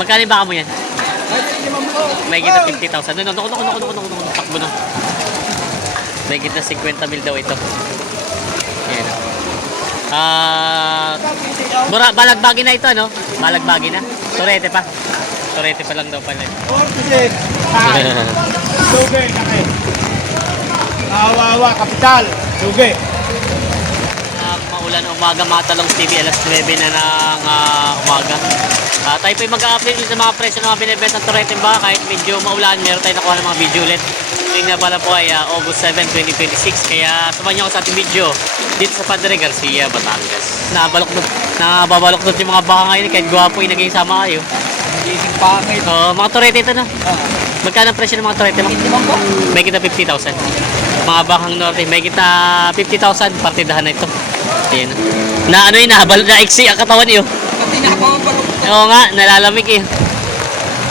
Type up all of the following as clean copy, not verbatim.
Magkano ba mo yan? May kita 50,000. No, takbo na. May kita 50,000 daw ito. Yan. Balagbagi na ito, no? Balagbagi na. Torete pa. Torete pa lang daw pala. Suge, kaki. Kawawa, kapital. Suge. Maulan umaga, Matalong TV, alas 9 na ng umaga. Tayo po mag-update sa mga presyo ng mga binibenta ng Torete ba? Kahit medyo maulan, meron tayo nakuha ng mga video ulit. Ngayon nga pala po ay August 7, 2026. Kaya samahan niyo ako sa ating video dito sa Padre Garcia, Batangas. Nababaloktot yung mga baka ngayon kahit gwapo yung naging sama kayo. Gising pangit. Mga Torete ito na. Magkano ang presyo ng mga Torete mo? May kita 50,000. Mga bakang norte, may kita 50,000. Partidahan na ito. Ayan. Na ano yun, na-iksi ang katawan niyo. Oo nga, nalalamig eh.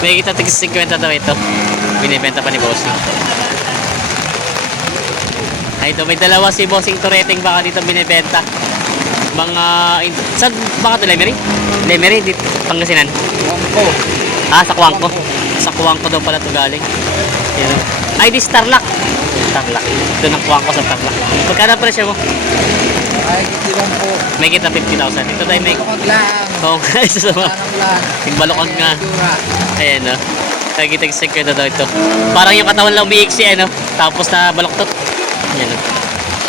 May kita 50 daw ito. Binibenta pa ni Bossing. Ay, ito, may dalawa si Bossing Toreteng baka dito binibenta. Mga, saan baka ito? Lemery? Lemery, dito, Pangasinan. Kuwangko. Sa Kuwangko. Sa Kuwangko daw pala ito galing. Ayan. Ay, di Starlac. Starlac. Ito ng Kuwangko sa Starlac. Magkano ang presyo mo? Ay, kiti lang po. May kita 50,000. Ito tayo may... Balokag lang. Oo nga, isa sa mga... Tanong lang. Tingbalokag nga. Ayan, no? Tagitag 50 daw ito. Parang yung katawan lang umiiksi, ano? Tapos na baloktot. Ayan, no?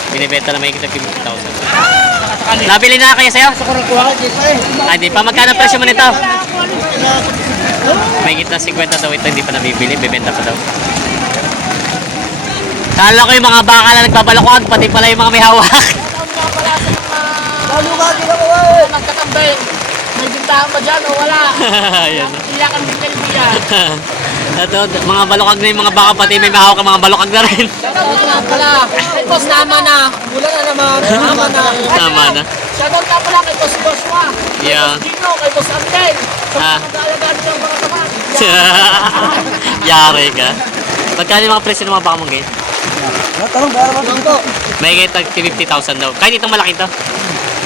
Binibenta na may kita 50,000. Nabili na kaya sa'yo? Gusto ko rin kuha dito eh. Hindi pa. Magkano presyo mo nito? May kita 50 daw ito. Hindi pa nabibili. Bibenta pa daw. Kala ko yung mga baka na nagbabalokag. Pati pala yung mga may hawak. Lalo ka, di na ko eh. Nagkatambay. May bintahan ba dyan o wala? Ayan. Iyakan din kalbiyan. Ito, mga balokag na yung mga baka. Pati may mahawak ang mga balokag na rin. Shoutout nga pala. Kay Boss Nama na. Wala na naman. Tama na. Tama na. Shoutout nga pala kay Boss Joshua. Kay Yeah. Boss Gino. Kay Boss Andel. Sa Ah. mga nag-aalagaan ng mga taman. Yari ka. Magkano yung mga presyo ng mga baka mong ganyan? Tanong, kaya naman dito. May kita 50,000 daw. Kahit itong malaki to.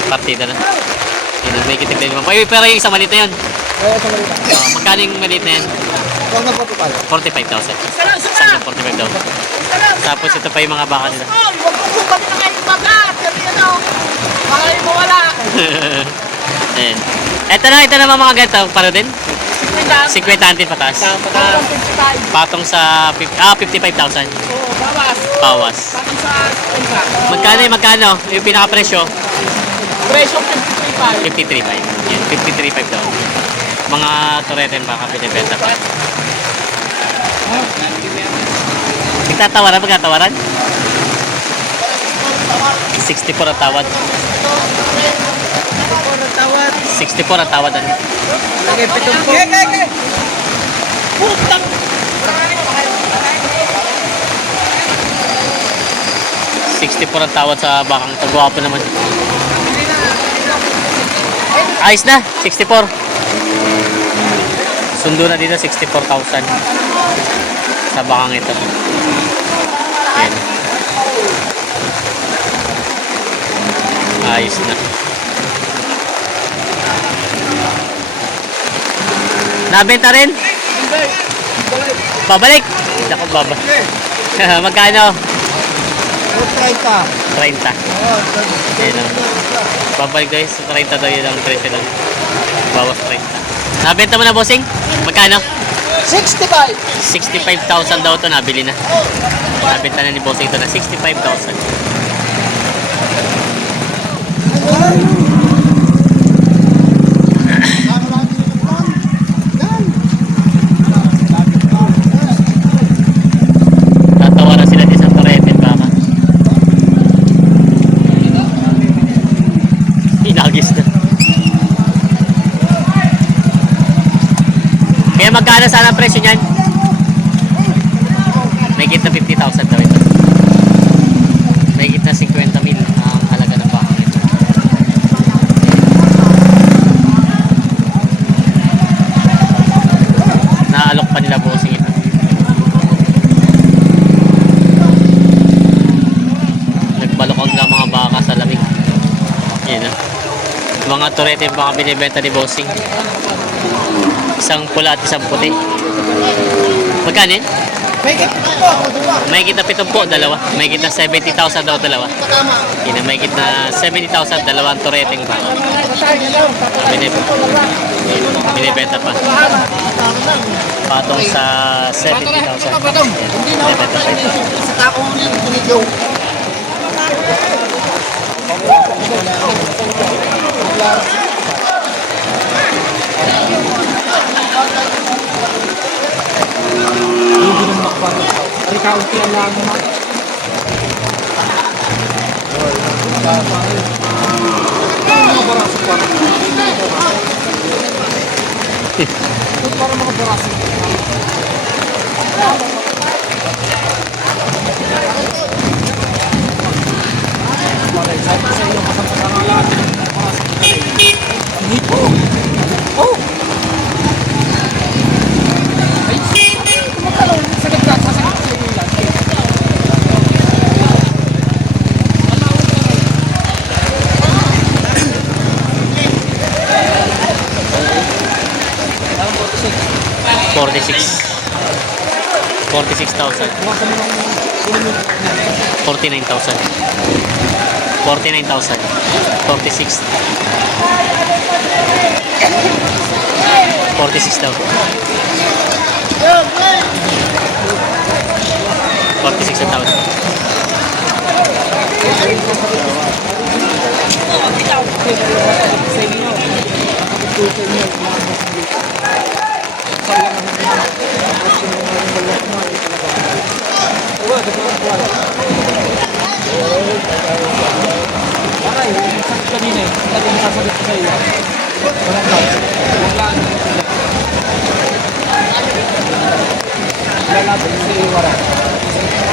Partida na. Yun, may kita 50,000. Pero yung isang maliit na yun. Oo, sa malita. Magkano yung maliit na yan? Ikaw na po total. 45,000. Salam, Isang salam. 45,000. Salam. Tapos ito pa yung mga baka nila. Oh, huwag mo kung pati na kayo bagat. Sabi ano. Baka kayo mawala. Ayan. Ito naman mga ganito. Paro din? 50 antin pataas. Patong 55. Patong sa 55,000. Oo, bawas. Bawas. Patong sa isa. Magkano? Yung pinaka-presyo? Presyo 53.5. 53.5. Yan, 53.5 daw. Mga Torete baka pinibenta pa. Magkatawaran? 64 ang tawad. 64 ang tawad. Ano? Lagay pitong po. Okay. Putang. 64 ang tawad sa bakang ito. Gwapo naman. Ayos na, 64. Sundo na dito, 64,000 sa bakang ito. Ayan. Ayos na. Nabenta rin? Babalik? Hindi ako babalik. Magkano? 30. 30. Ayan o. Babalik daw sa 30 daw yun ang presyo lang. Bawas 30. Nabenta mo na, bossing? Magkano? 65. 65,000 daw ito, nabili na. Nabenta na ni bossing ito na 65,000. Tatawa na sila din sa Torete baka. Inagis na. Kaya magkano sana ang presyo niyan? May kita 50,000 daw ito. May kita 50,000 ang halaga ng bakang ito. Naalok pa nila bossing ito. Nagbalokog na mga baka sa lamig. Yan na. Mga Torete baka binibenta ni bossing. Isang pula at isang puti. Magkano yun? May kipitumpo po. May kita 7 po, dalawa. May kita 70,000 daw, dalawa. Yun, may kita 70,000, dalawang tureteng ba? Binibenta pa. Patong sa 70,000. Binibenta pa. Sa takong binigyo. Kaunti ang lang naman. Mga baraso pa. Para mga baraso. Oh! $46,000. 49,000. 49,000. 46. 46,000. 46,000.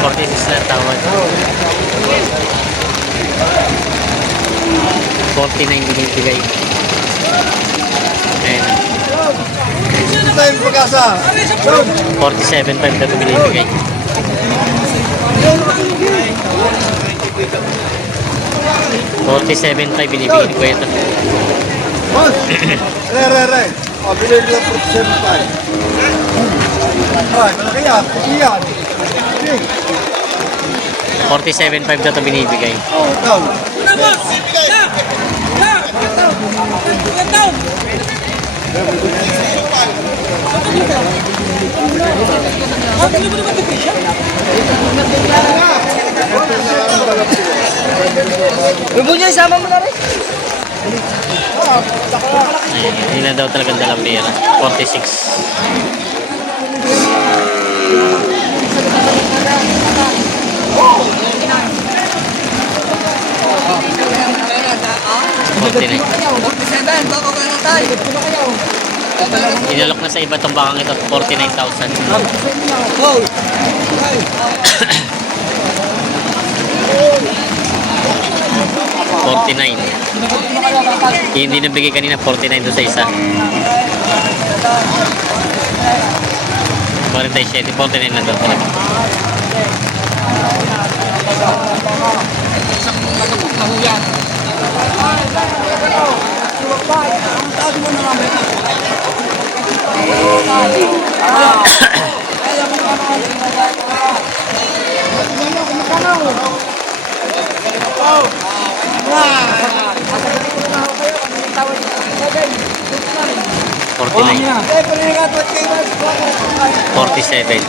$46 na tawad. 49 binibigay. Ayan. Time pag-asa. 47.5 na ito binibigay. 47.5 binibigay ni Kuya ito. Boss! Re. O, bilhin ko ng 47.5. Ay, malaki yan. Hindi yan. 47.5 na ito binibigay. Oh, down. Rubo niya, isama mo na rin. Ayan, hindi na daw talagang dalang pera. 46. Inalok na sa iba itong bakang ito, 49,000. $49,000. Hindi nabigay kanina, 49 doon sa isa. 47, 49 na doon. $49. 47.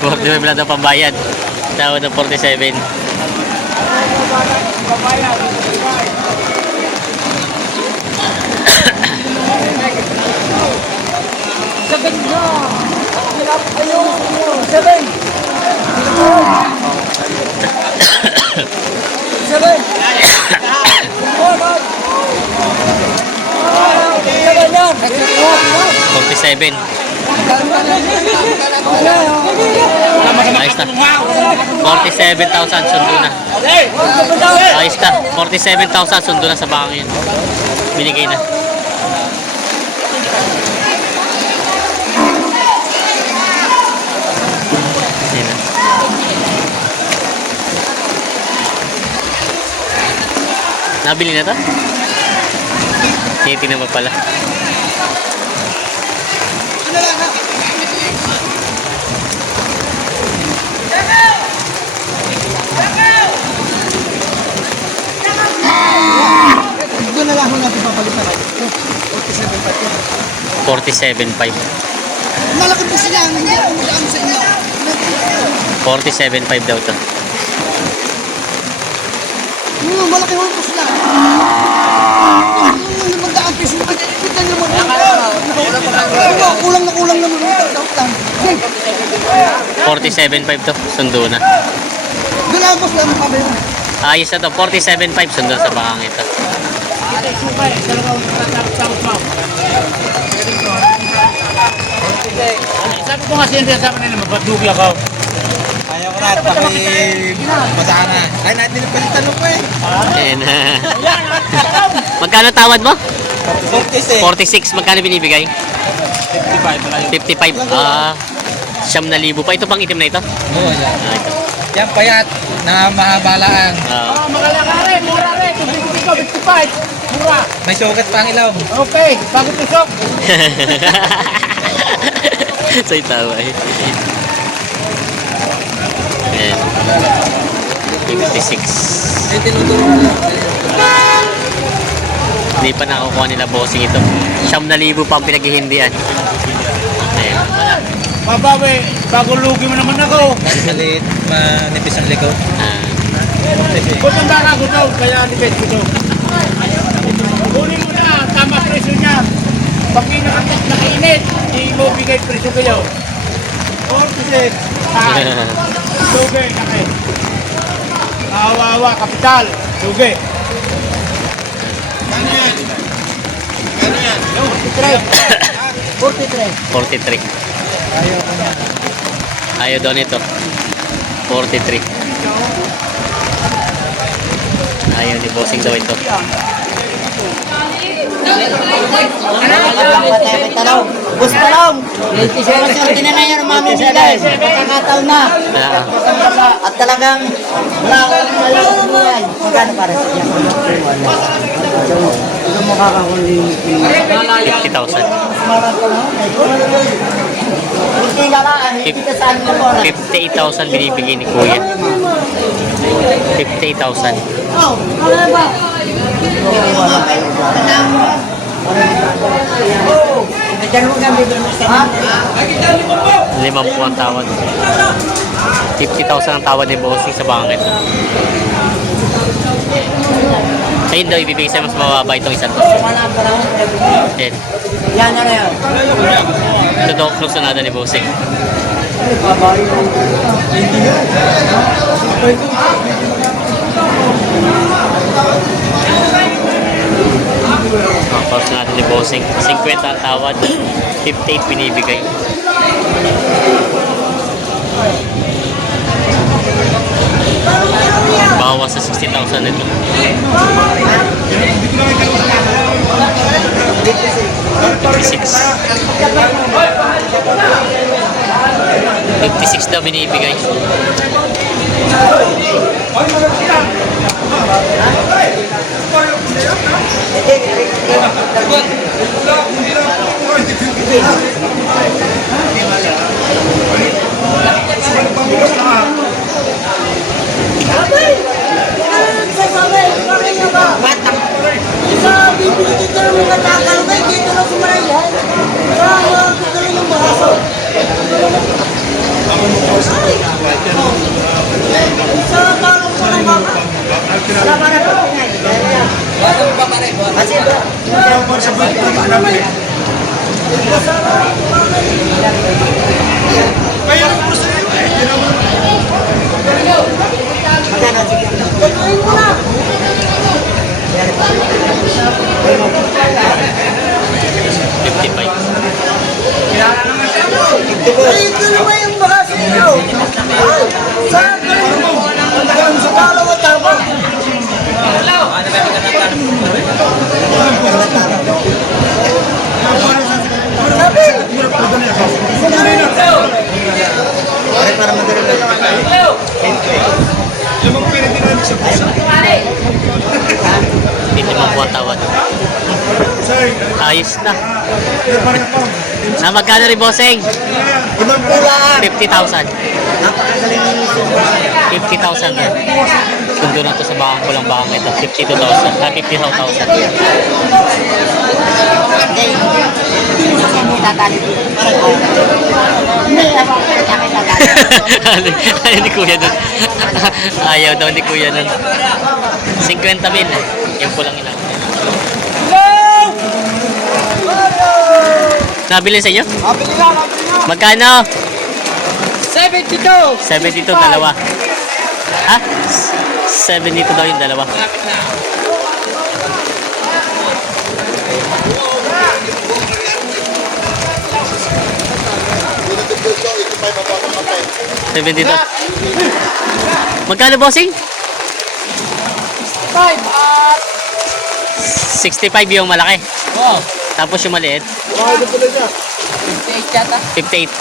$45 lang daw pambayad. Tawad ng 47. Seven. 47. Ayos na. 47,000 sundo na. Ayos na. 47,000 sundo na sa bakang yun. Binigay na. Ayan na. Nabili na to? Tinitingnan mo pala. Doon na lang ako natin papalitan. 47.5. Malaki po sila. Hindi ako magkaan sa inyo. 47.5 daw to. Malaki po sila. Magdaan piso pa dyan. Ipita nyo naman. Kulang na kulang naman. 47.5 to. Sundo na. Doon lang boss lang makabayan. Ayos na to. 47.5 sundo sa bakang ito. Sabi ko nga siya, sabi nila, mabadugi ako. Ayaw ko na, masana. Ay, natin yung palitan ko eh. Ayan. Magkano tawad mo? 46. 46. Magkano binibigay? 55. 55. 1,000 pa. Ito bang itim na ito? Oo, yan. Ito. Yan payat na mahabalaan. Magalakare, mura rin. Tubig ko, 55. Mura. May sugat pa ang ilaw. Okay, bago tusok. So itawa eh. Ayan. 56. Ay, tinuturo na. Hindi pa nakukuha nila bossing ito. 1,000 pa ang pinaghihindian. Ayan. Mabawi, bago lugi mo naman ako. Maliit, manipis ang likod. Ah. Kung ang baka ko daw, kaya nipet ko daw. Kunin mo na, tama presyo niya. Pag nakainit, hindi mo bigay presyo kayo. 46. Lugi, kaki. Awa-awa, kapital. Lugi. Ano yan? Ano yan? 43. 43. Ayaw daw nito. 43. Ayaw ni bossing daw ito. Bus talong. Maswerte na yung mamimigay. Pagkakataon na. Ah. At talagang wala akong malalaman. Magkano para sa iyo? Ito mo kakakuling. 50,000. Hindi lalaan. Hindi saan mo mo. 58,000 binibigay ni Kuya. 58,000. Oh, ano ba? Diyan mo kami doon sa 50 ang tawad. 50,000 ang tawad ni bossing sa bangkit. Ayun daw, ibibigay sa'yo mas mababa itong isang to. Yan. yan na yan. Ito daw, close na nada ni bossing. Close na natin ni bossing. 50 ang tawad. 58 binibigay. Bawas sa 60,000 ito. 56 daw binibigay. Ayos na. Na magkano rin, bossing? Ibang pula. 50,000. Napakagaling ng iso. 50,000 na. Sundo na to sa bakang kulang bakang ito. 52,000. 52,000. Hindi tatali dito. Hindi, ako tatali. Ayaw ni Kuya nun. Ayaw daw ni Kuya nun. 50,000 eh. Yung kulang ilang. Nabili sa inyo? Mabili na, mabili na. Magkano? 72. 72, dalawa. Ha? 72 daw yung dalawa. $72. Magkano, bossing? 65 yung malaki. Oh, Tapos yung maliit, 58 yata. 58.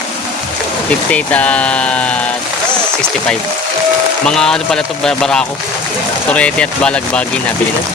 58 at 65. Mga ano pala to, barako. Turete at balagbagi na bilhin.